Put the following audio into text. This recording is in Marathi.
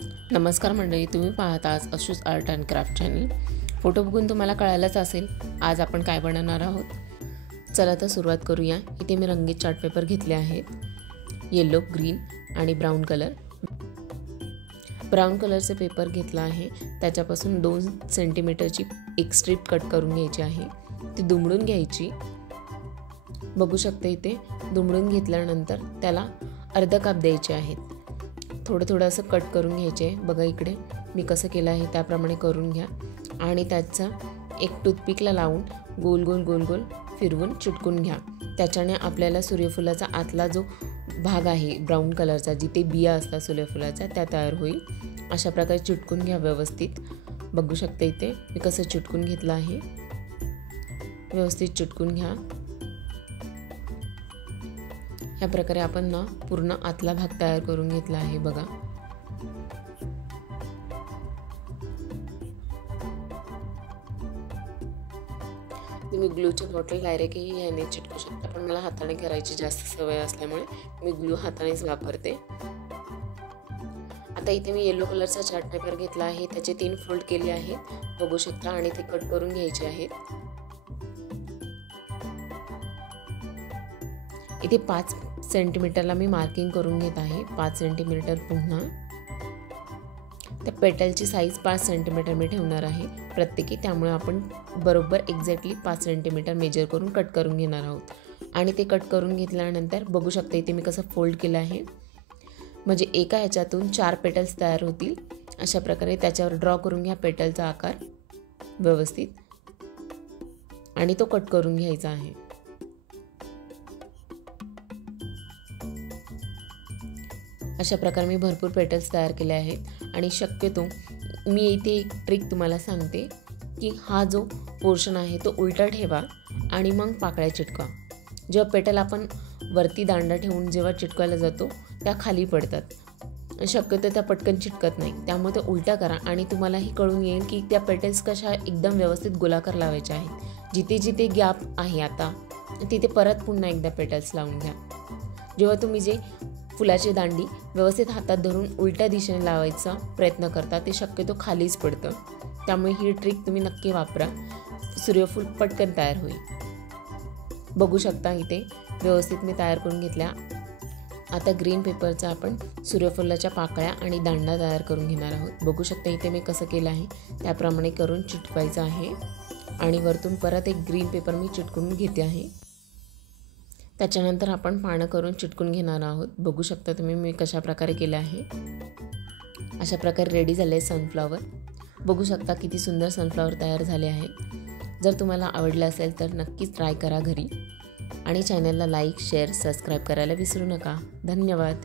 नमस्कार मंडळी, तुम्ही पाहता Ashu's art and craft channel. Photo बघून तुम्हाला कळालंच असेल आज आपण काय बनवणार आहोत। चला तर सुरुवात करूया। इथे मी रंगीत चार्ट पेपर घेतले आहेत, येलो, ग्रीन आणि ब्राऊन कलर। ब्राऊन कलरचे पेपर घेतला आहे, त्याच्यापासून 2 सेंटीमीटरची एक स्ट्रिप कट करून घ्यायची आहे। ती दुमडून घ्यायची। बघू शकता इथे दुमडून घेतल्यानंतर त्याला अर्धा काप द्यायचे आहेत। थोडं असं कट करून घ्यायचे। बघा इकडे मी कसं केलं आहे त्याप्रमाणे करून घ्या आणि त्याचा एक टूथपिकला लावून गोल गोल फिरवून चिटकून घ्या। त्याच्याने आपल्याला सूर्यफुलाचा आतला जो भाग आहे ब्राऊन कलरचा, जिथे बिया असतात सूर्यफुलाचा, त्या तयार होईल। अशा प्रकारे चिटकून घ्या व्यवस्थित। बघू शकता इथे मी कसं चिटकून घेतलं आहे। व्यवस्थित चिटकून घ्या। या प्रकारे आपण ना पूर्ण आतला भाग तयार करून घेतला आहे। बघा तुम्ही ग्लूची बॉटल डायरेक्टही याने चिटकू शकता, पण मला हाताने करायची जास्त सवय असल्यामुळे मी ग्लू हातानेच वापरते। आता इथे मी येलो कलरचा चार्ट पेपर घेतला आहे, त्याचे 3 फोल्ड केले आहेत, बघू शकता, आणि ते कट करून घ्यायचे आहेत। इथे 5 सेंटीमीटरला मी मार्किंग करून घेत आहे। 5 सेंटीमीटर पुन्हा त्या पेटलची साईज 5 सेंटीमीटर मी ठेवणार आहे प्रत्येकी, त्यामुळे आपण बरोबर एक्झॅक्टली 5 सेंटीमीटर मेजर करून कट करून घेणार आहोत। आणि ते कट करून घेतल्यानंतर बघू शकता इथे मी कसं फोल्ड केलं आहे, म्हणजे एका ह्याच्यातून 4 पेटल्स तयार होतील। अशा प्रकारे त्याच्यावर ड्रॉ करून घ्या पेटलचा आकार व्यवस्थित, आणि तो कट करून घ्यायचा आहे। अशा प्रकारे मी भरपूर पेटल्स तयार केले आहेत। आणि शक्यतो मी इथे एक ट्रिक तुम्हाला सांगते की हा जो पोर्शन आहे तो उलटा ठेवा आणि मग पाकळ्या चिटका। जेव्हा पेटल आपण वरती दांडा ठेवून जेव्हा चिटकवायला जातो त्या खाली पडतात, शक्यतो त्या पटकन चिटकत नाही। त्यामुळे ते उलटा करा आणि तुम्हालाही कळून येईल की त्या पेटल्स कशा एकदम व्यवस्थित गोलाकार लावायच्या आहेत। जिथे जिथे गॅप आहे आता तिथे परत पुन्हा एकदा पेटल्स लावून घ्या। जेव्हा तुम्ही जे फुलाची दांडी व्यवस्थित हातात धरून उलट्या दिशेने लावायचा प्रयत्न करता ते शक्यतो खालीच पडतं। त्यामुळे ही ट्रिक तुम्ही नक्की वापरा, सूर्यफूल पटकन तयार होईल। बघू शकता इथे व्यवस्थित मी तयार करून घेतल्या। आता ग्रीन पेपरचा आपण सूर्यफुलाच्या पाकळ्या आणि दांडा तयार करून घेणार आहोत। बघू शकता इथे मी कसं केलं आहे त्याप्रमाणे करून चिटकवायचं आहे, आणि वरतून परत एक ग्रीन पेपर मी चिटकून घेते आहे। त्याच्यानंतर आपण पानं करून चिटकून घेणार आहोत। बघू शकता तुम्ही मी कशा प्रकारे केलं आहे। अशा प्रकारे रेडी झाले सनफ्लॉवर। बघू शकता किती सुंदर सनफ्लॉवर तयार झाले आहे। जर तुम्हाला आवडले असेल तर नक्कीच ट्राय करा घरी, आणि चॅनलला लाईक, शेअर, सबस्क्राईब करायला विसरू नका। धन्यवाद।